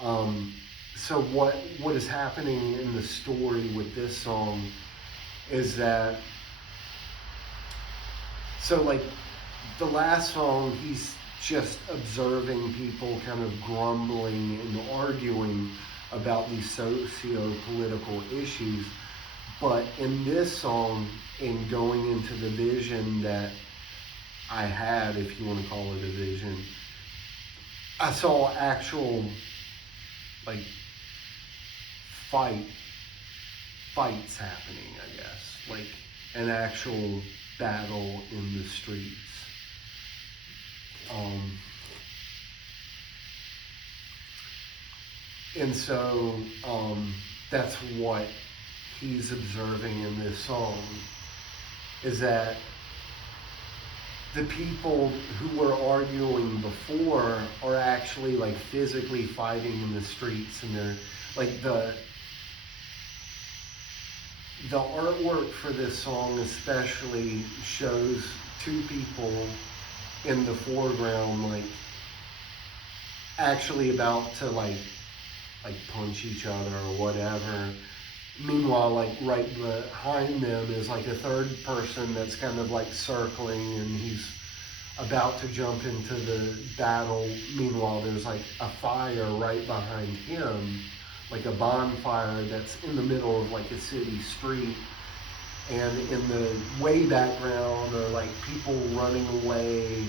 So what is happening in the story with this song is that, so like the last song, he's just observing people kind of grumbling and arguing about these socio-political issues. But in this song, in going into the vision that I had, if you want to call it a vision, I saw actual like fight fights happening, I guess, like an actual battle in the streets. Um, and so that's what he's observing in this song, is that the people who were arguing before are actually like physically fighting in the streets, and they're like the artwork for this song especially shows two people in the foreground like actually about to like punch each other or whatever. Meanwhile, like right behind them is like a third person that's kind of like circling, and he's about to jump into the battle. Meanwhile, there's like a fire right behind him, like a bonfire that's in the middle of like a city street. And in the way background are like people running away.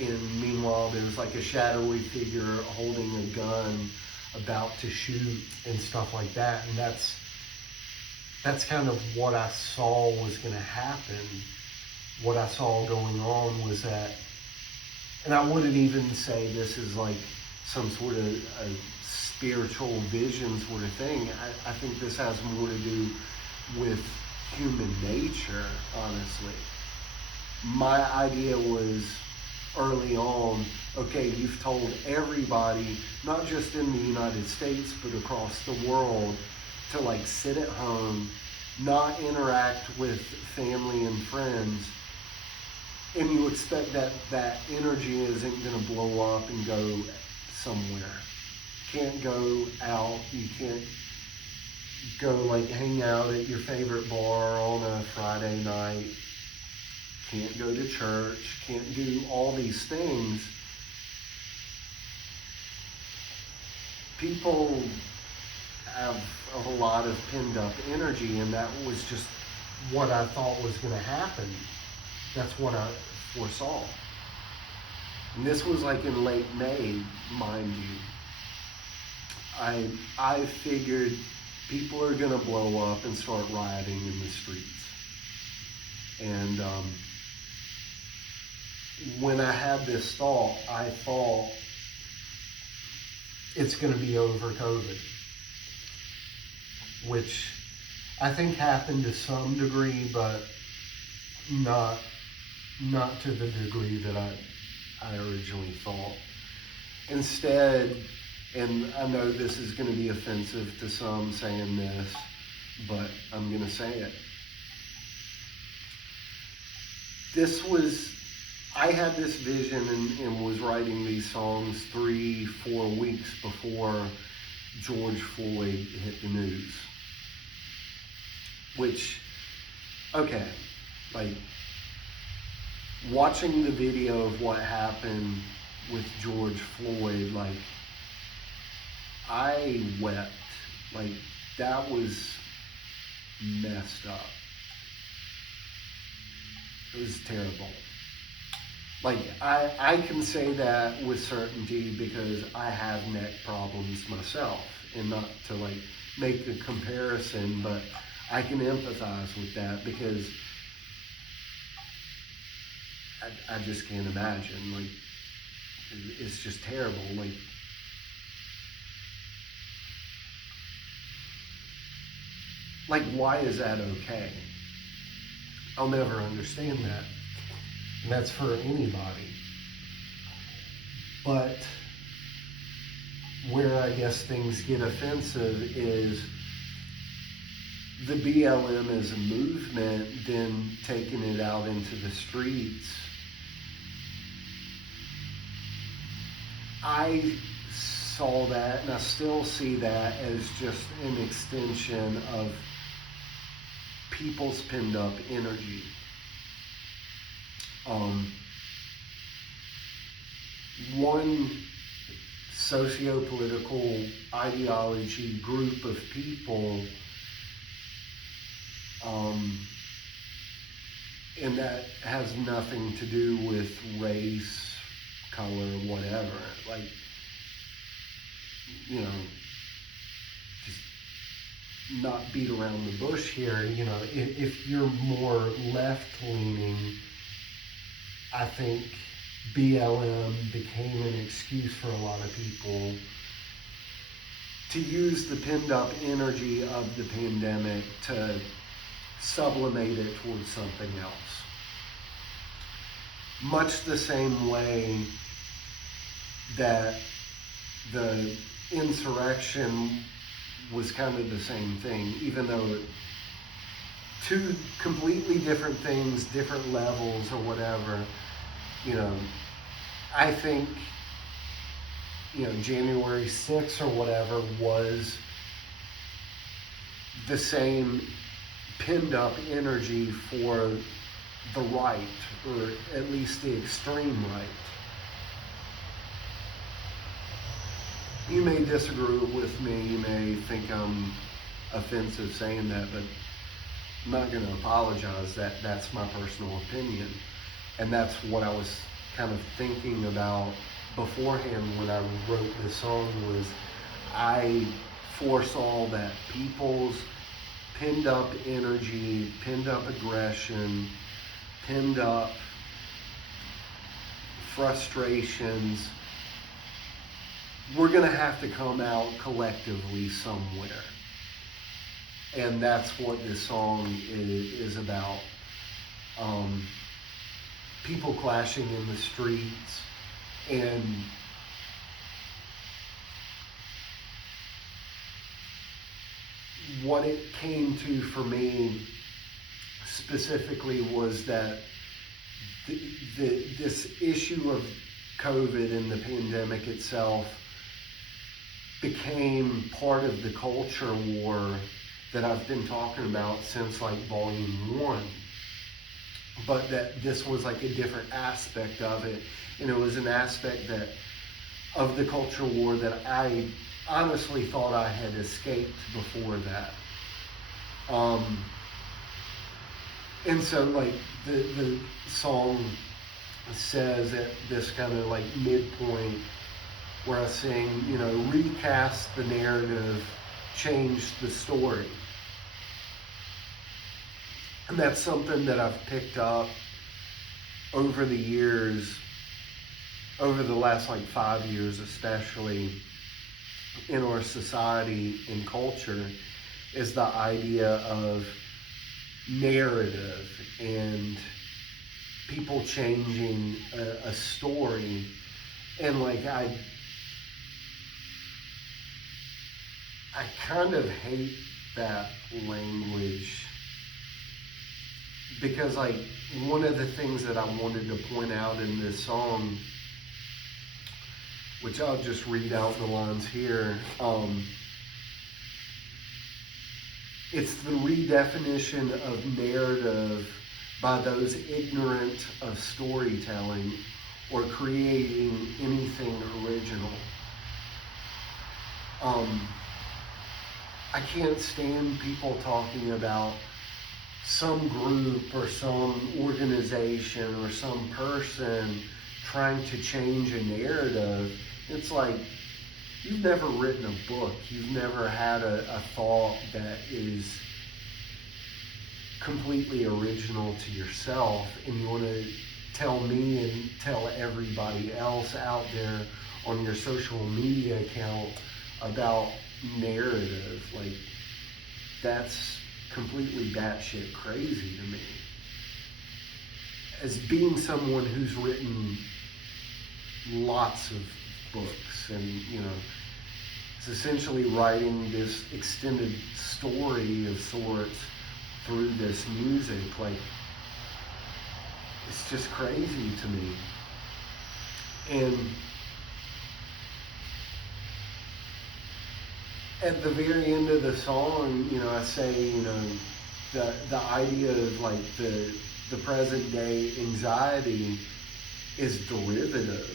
And meanwhile, there's like a shadowy figure holding a gun about to shoot and stuff like that. And that's kind of what I saw was going to happen. What I saw going on was that, and I wouldn't even say this is like some sort of a spiritual vision sort of thing. I think this has more to do with human nature, honestly. My idea was early on, okay, you've told everybody, not just in the United States, but across the world, to like sit at home, not interact with family and friends, and you expect that that energy isn't going to blow up and go somewhere. Can't go out, you can't go like hang out at your favorite bar on a Friday night, can't go to church, can't do all these things. People have a lot of pinned up energy, and that was just what I thought was going to happen. That's what I foresaw. And this was like in late May, mind you. I figured people are going to blow up and start rioting in the streets. And when I had this thought, I thought it's going to be over COVID, which I think happened to some degree, but not to the degree that I originally thought. Instead, and I know this is going to be offensive to some saying this, but I'm going to say it. I had this vision and was writing these songs 3-4 weeks before George Floyd hit the news. Which, okay, like watching the video of what happened with George Floyd, like I wept. Like that was messed up. It was terrible. Like I can say that with certainty because I have neck problems myself, and not to like make a comparison, but I can empathize with that because I just can't imagine. Like it's just terrible. Like why is that okay? I'll never understand that. And that's for anybody. But where I guess things get offensive is the BLM as a movement, then taking it out into the streets. I saw that, and I still see that as just an extension of people's pinned up energy. One socio-political ideology group of people, and that has nothing to do with race, color, whatever. Like, you know, just not beat around the bush here. You know, if you're more left-leaning, I think BLM became an excuse for a lot of people to use the pinned up energy of the pandemic to sublimate it towards something else. Much the same way that the insurrection was kind of the same thing, even though two completely different things, different levels or whatever. You know, I think, you know, January 6th or whatever was the same pinned up energy for the right, or at least the extreme right. You may disagree with me, you may think I'm offensive saying that, but I'm not going to apologize. That's my personal opinion. And that's what I was kind of thinking about beforehand when I wrote this song, was I foresaw that people's pinned up energy, pinned up aggression, pinned up frustrations, we're going to have to come out collectively somewhere. And that's what this song is about. People clashing in the streets, and what it came to for me specifically was that this issue of COVID and the pandemic itself became part of the culture war that I've been talking about since like volume 1. But that this was like a different aspect of it, and it was an aspect that of the culture war that I honestly thought I had escaped before that. And so like the song says at this kind of like midpoint where I sing, you know, recast the narrative, change the story. And that's something that I've picked up over the years, over the last like 5 years especially, in our society and culture, is the idea of narrative and people changing a story. And like I kind of hate that language, because like one of the things that I wanted to point out in this song, which I'll just read out the lines here, it's the redefinition of narrative by those ignorant of storytelling or creating anything original. I can't stand people talking about some group or some organization or some person trying to change a narrative. It's like, you've never written a book. You've never had a thought that is completely original to yourself, and you want to tell me and tell everybody else out there on your social media account about narrative. Like, that's completely batshit crazy to me. As being someone who's written lots of books and, you know, is essentially writing this extended story of sorts through this music, like, it's just crazy to me. And at the very end of the song, I say, the idea of like the present day anxiety is derivative.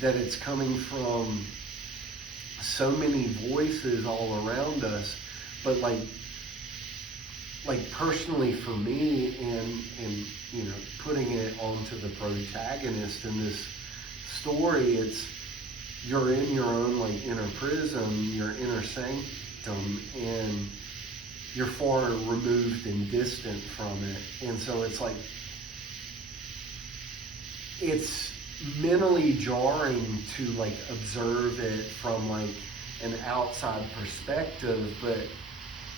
That it's coming from so many voices all around us, but like personally for me, and putting it onto the protagonist in this story, it's you're in your own like inner prism, your inner sanctum, and you're far removed and distant from it. And so it's like, it's mentally jarring to like observe it from like an outside perspective, but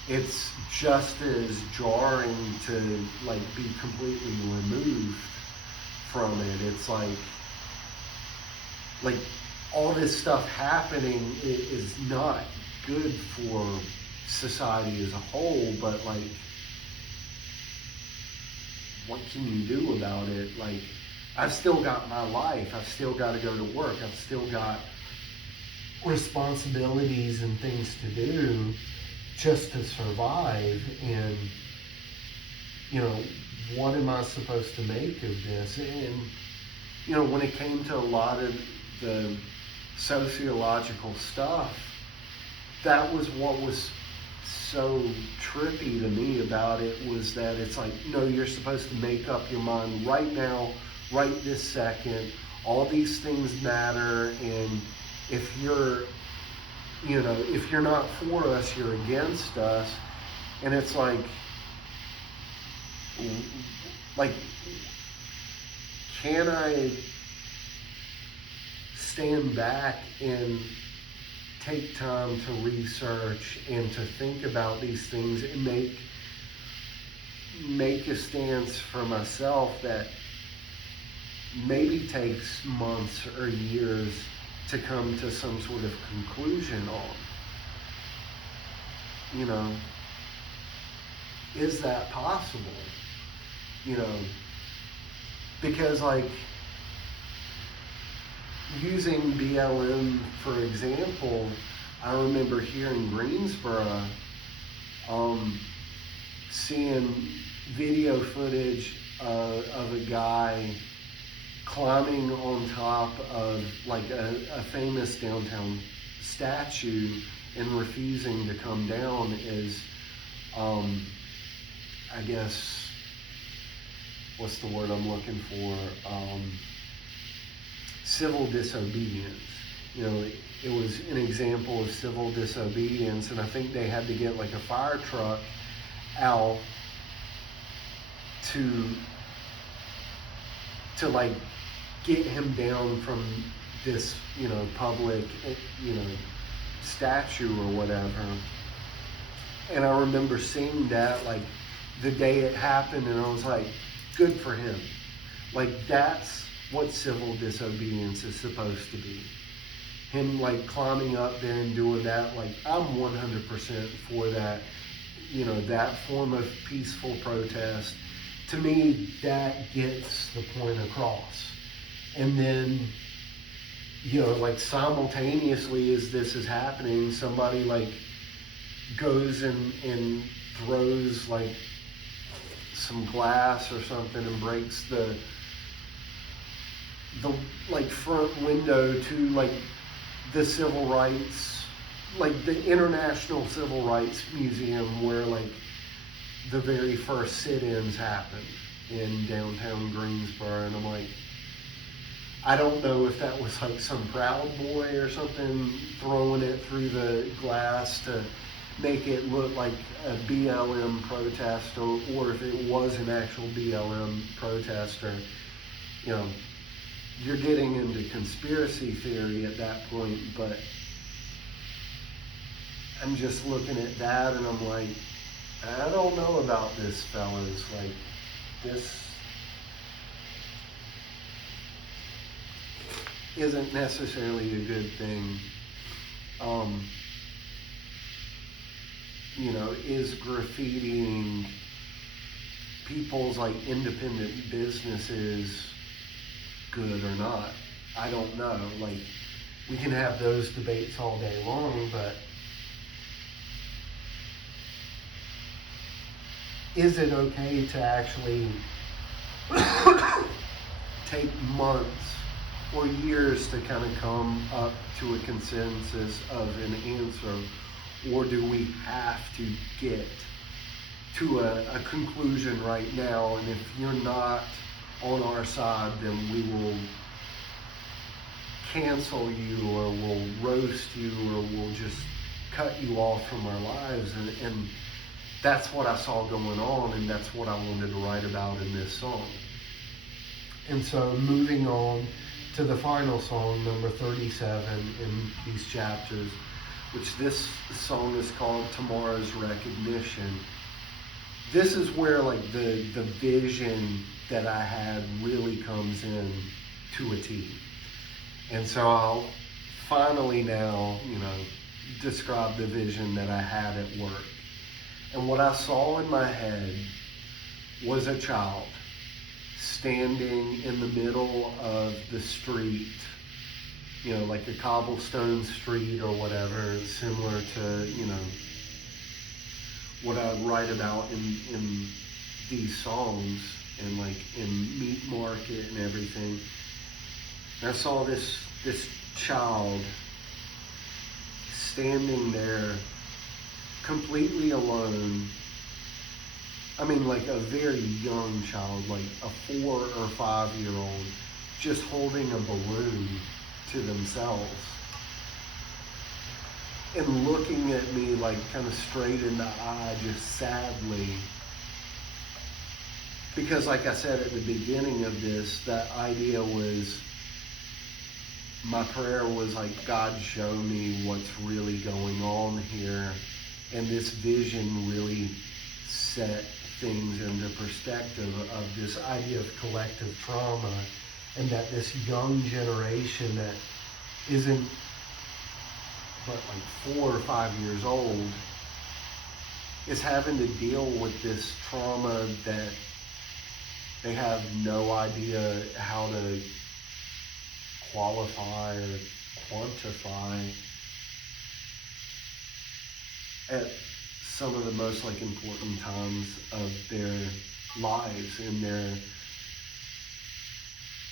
it's just as jarring to like be completely removed from it. It's like all this stuff happening is not good for society as a whole, but like, what can you do about it? Like, I've still got my life. I've still got to go to work. I've still got responsibilities and things to do just to survive. And, what am I supposed to make of this? And, when it came to a lot of the sociological stuff, that was what was so trippy to me about it, was that it's like, no, you're supposed to make up your mind right now, right this second. All these things matter, and if you're not for us, you're against us. And it's like can I stand back and take time to research and to think about these things and make a stance for myself that maybe takes months or years to come to some sort of conclusion on? Is that possible? Because like, using BLM for example, I remember here in Greensboro, seeing video footage of a guy climbing on top of like a famous downtown statue and refusing to come down is, I guess, what's the word I'm looking for? Civil disobedience. It was an example of civil disobedience, and I think they had to get like a fire truck out to like get him down from this, public, statue or whatever. And I remember seeing that like the day it happened, and I was like, good for him. Like, that's what civil disobedience is supposed to be. Him like climbing up there and doing that, like, I'm 100% for that, that form of peaceful protest. To me, that gets the point across. And then, like simultaneously as this is happening, somebody like goes and throws like some glass or something and breaks the like front window to like the civil rights, like the International Civil Rights Museum, where like the very first sit-ins happened in downtown Greensboro. And I'm like, I don't know if that was like some Proud Boy or something throwing it through the glass to make it look like a BLM protest, or if it was an actual BLM protester. You're getting into conspiracy theory at that point, but I'm just looking at that and I'm like, I don't know about this, fellas. Like, this isn't necessarily a good thing. Is graffitiing people's like independent businesses good or not? I don't know. Like, we can have those debates all day long, but is it okay to actually take months or years to kind of come up to a consensus of an answer, or do we have to get to a conclusion right now? And if you're not on our side, then we will cancel you, or we'll roast you, or we'll just cut you off from our lives. And that's what I saw going on, and that's what I wanted to write about in this song. And so moving on to the final song, number 37 in these chapters, which this song is called Tomorrow's Recognition. This is where like the vision that I had really comes in to a T. And so I'll finally now, describe the vision that I had at work. And what I saw in my head was a child standing in the middle of the street, like a cobblestone street or whatever, similar to, what I write about in these songs, and like in Meat Market and everything. And I saw this child standing there completely alone. I mean, like a very young child, like a 4 or 5 year old, just holding a balloon to themselves and looking at me like kind of straight in the eye, just sadly. Because like I said at the beginning of this, that idea was, my prayer was like, God, show me what's really going on here. And this vision really set things into perspective of this idea of collective trauma, and that this young generation that isn't but like 4 or 5 years old is having to deal with this trauma that they have no idea how to qualify or quantify at some of the most like important times of their lives, in their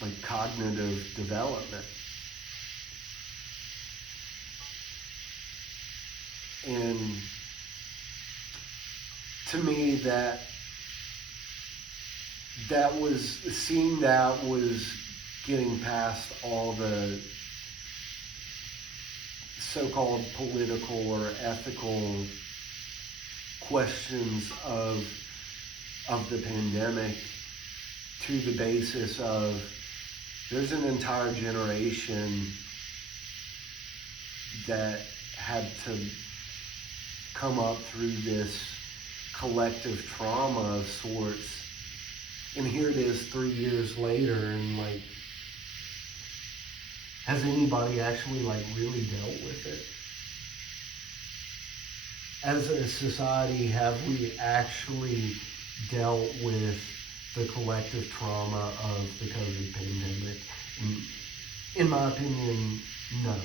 like cognitive development. And to me, that was getting past all the so-called political or ethical questions of the pandemic, to the basis of, there's an entire generation that had to come up through this collective trauma of sorts. And here it is 3 years later, and like, has anybody actually like really dealt with it? As a society, have we actually dealt with the collective trauma of the COVID pandemic? In my opinion, no,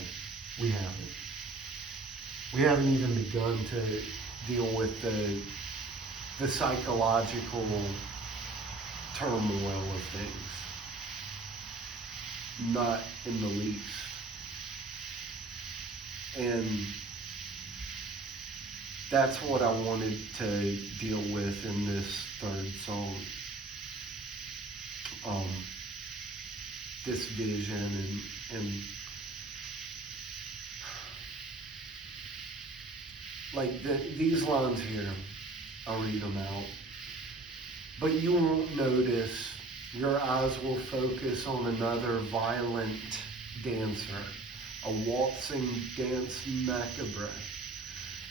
we haven't. We haven't even begun to deal with the psychological turmoil of things. Not in the least. And that's what I wanted to deal with in this third song. This vision and like these lines here, I'll read them out. But you won't notice, your eyes will focus on another violent dancer, a waltzing dance macabre,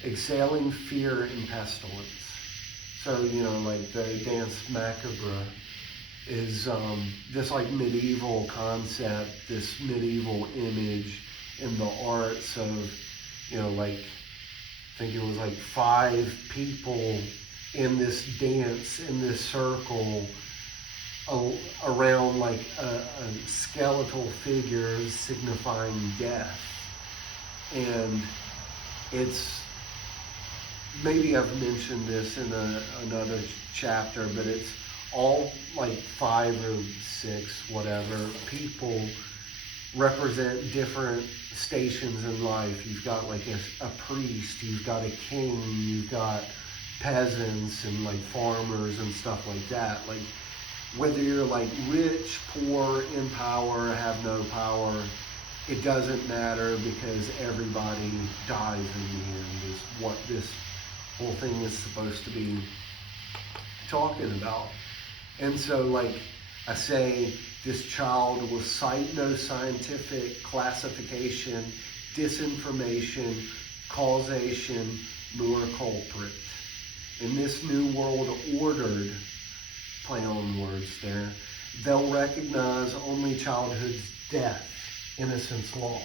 exhaling fear and pestilence. So, like the dance macabre is this like medieval concept, this medieval image in the arts of, like, I think it was like 5 people in this dance, in this circle, around like a skeletal figure signifying death. And it's, maybe I've mentioned this in another chapter, but it's all like 5 or 6, whatever, people represent different stations in life. You've got like a priest, you've got a king, you've got peasants and like farmers and stuff like that. Like whether you're like rich, poor, in power, have no power, it doesn't matter, because everybody dies in the end, is what this whole thing is supposed to be talking about. And so like I say, this child will cite no scientific classification, disinformation, causation, nor culprit. In this new world ordered, play on words there, they'll recognize only childhood's death, innocence lost.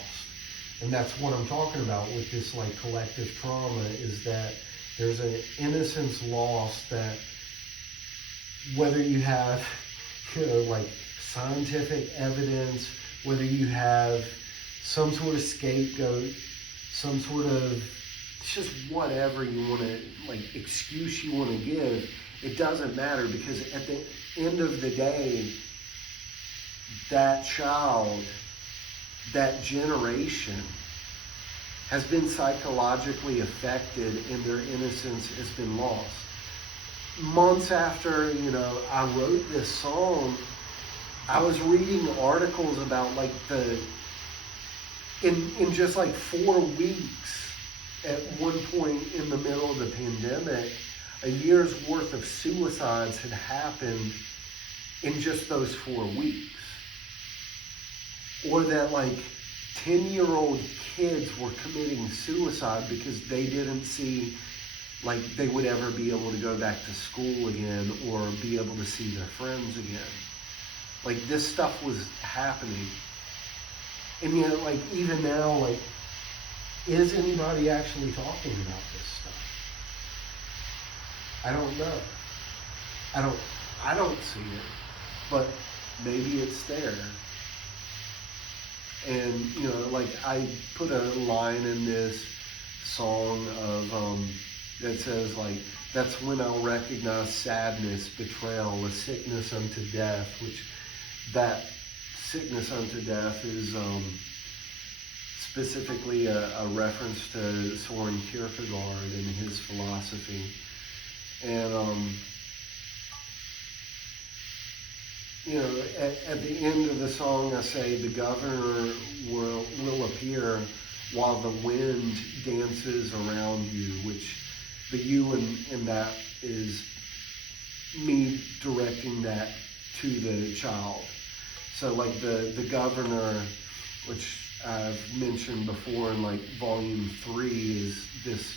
And that's what I'm talking about with this like collective trauma, is that there's an innocence lost that whether you have, like scientific evidence, whether you have some sort of scapegoat, some sort of, it's just whatever you want to, like excuse you want to give, it doesn't matter, because at the end of the day, that child, that generation has been psychologically affected and their innocence has been lost. Months after, I wrote this song, I was reading articles about like in just like 4 weeks, at one point in the middle of the pandemic, a year's worth of suicides had happened in just those 4 weeks. Or that like 10-year-old kids were committing suicide because they didn't see like they would ever be able to go back to school again or be able to see their friends again. Like this stuff was happening. And yet, like even now, like, is anybody actually talking about this stuff? I don't know. I don't see it, but maybe it's there. And, like I put a line in this song of, that says like, that's when I'll recognize sadness, betrayal, a sickness unto death, which that sickness unto death is specifically a reference to Soren Kierkegaard and his philosophy. And, at the end of the song, I say, the governor will appear while the wind dances around you, which the you in that is me directing that to the child. So like the governor, which I've mentioned before in like volume 3, is this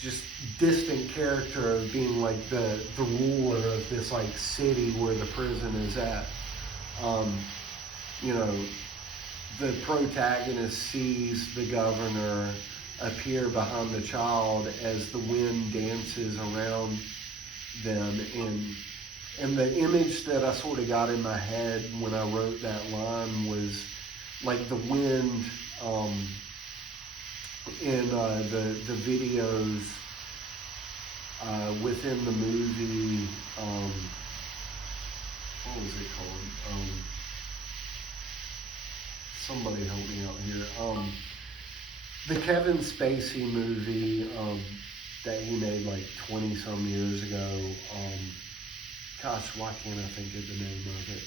just distant character of being like the ruler of this like city where the prison is at. The protagonist sees the governor appear behind the child as the wind dances around them, and the image that I sort of got in my head when I wrote that line was like the wind in the videos within the movie, what was it called? Somebody help me out here. The Kevin Spacey movie that he made like 20 some years ago. Gosh, why can't I think of the name of it?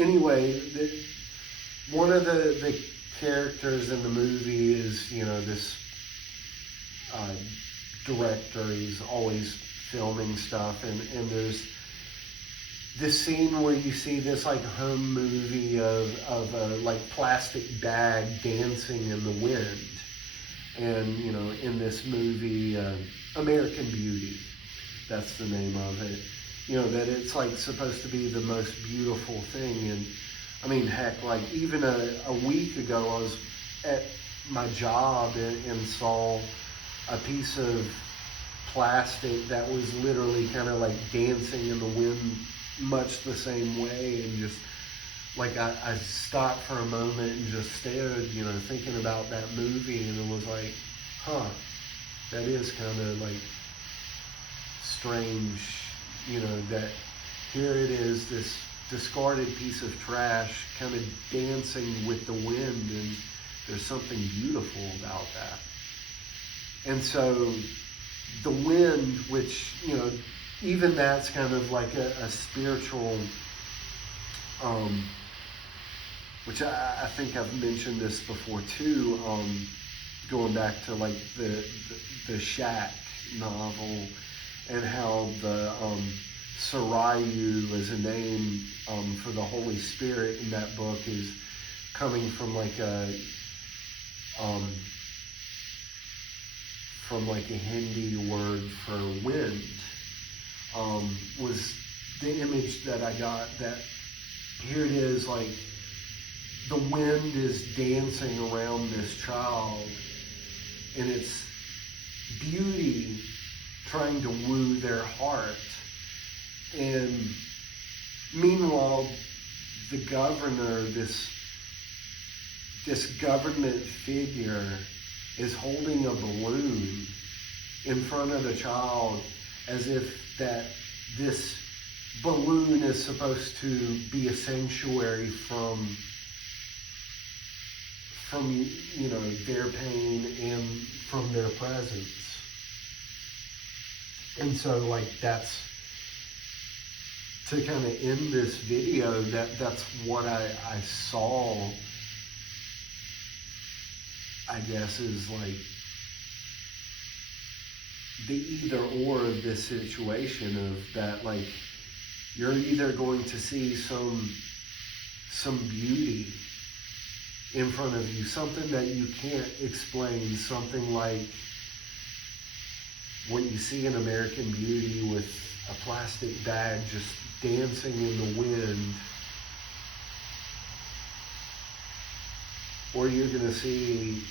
Anyway, one of the characters in the movie is, this director. He's always filming stuff, and there's this scene where you see this like home movie of a like plastic bag dancing in the wind. And, in this movie, American Beauty, that's the name of it, that it's like supposed to be the most beautiful thing. And I mean, heck, like even a week ago, I was at my job and saw a piece of plastic that was literally kind of like dancing in the wind much the same way, and just like I stopped for a moment and just stared, thinking about that movie, and it was like, huh, that is kind of like strange, that here it is, this discarded piece of trash kind of dancing with the wind, and there's something beautiful about that. And so the wind, which, even that's kind of like a spiritual, which I think I've mentioned this before too, going back to like the Shack novel, and how the Sarayu as a name for the Holy Spirit in that book is coming from like a Hindi word for wind. Was the image that I got, that here it is, like the wind is dancing around this child, and it's beauty trying to woo their heart. And meanwhile, the governor, this government figure, is holding a balloon in front of the child, as if that this balloon is supposed to be a sanctuary from their pain and from their presence. And so like that's, to kind of end this video, that's what I saw, I guess, is like the either or of this situation, of that, like, you're either going to see some beauty in front of you, something that you can't explain, something like when you see an American Beauty with a plastic bag just dancing in the wind, or you're going to see,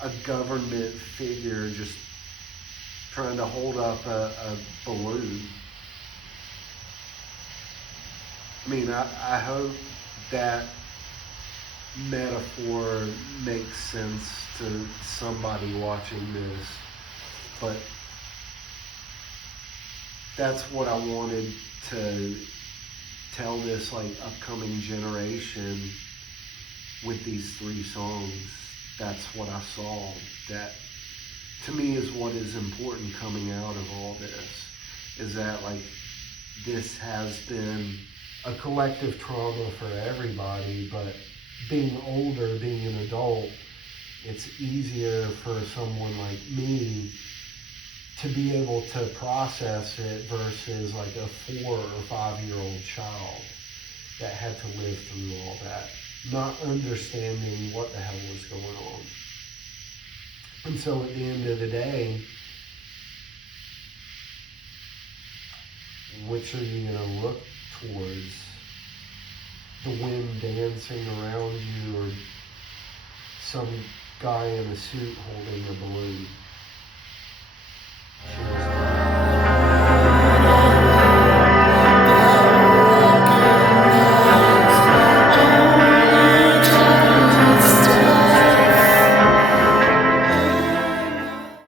a government figure just trying to hold up a balloon. I mean, I hope that metaphor makes sense to somebody watching this, but that's what I wanted to tell this like upcoming generation with these 3 songs. That's what I saw. That, to me, is what is important coming out of all this, is that like this has been a collective trauma for everybody, but being older, being an adult, it's easier for someone like me to be able to process it versus like a 4 or 5-year-old child that had to live through all that, not understanding what the hell was going on. And so at the end of the day, which are you going to look towards? The wind dancing around you, or some guy in a suit holding a balloon?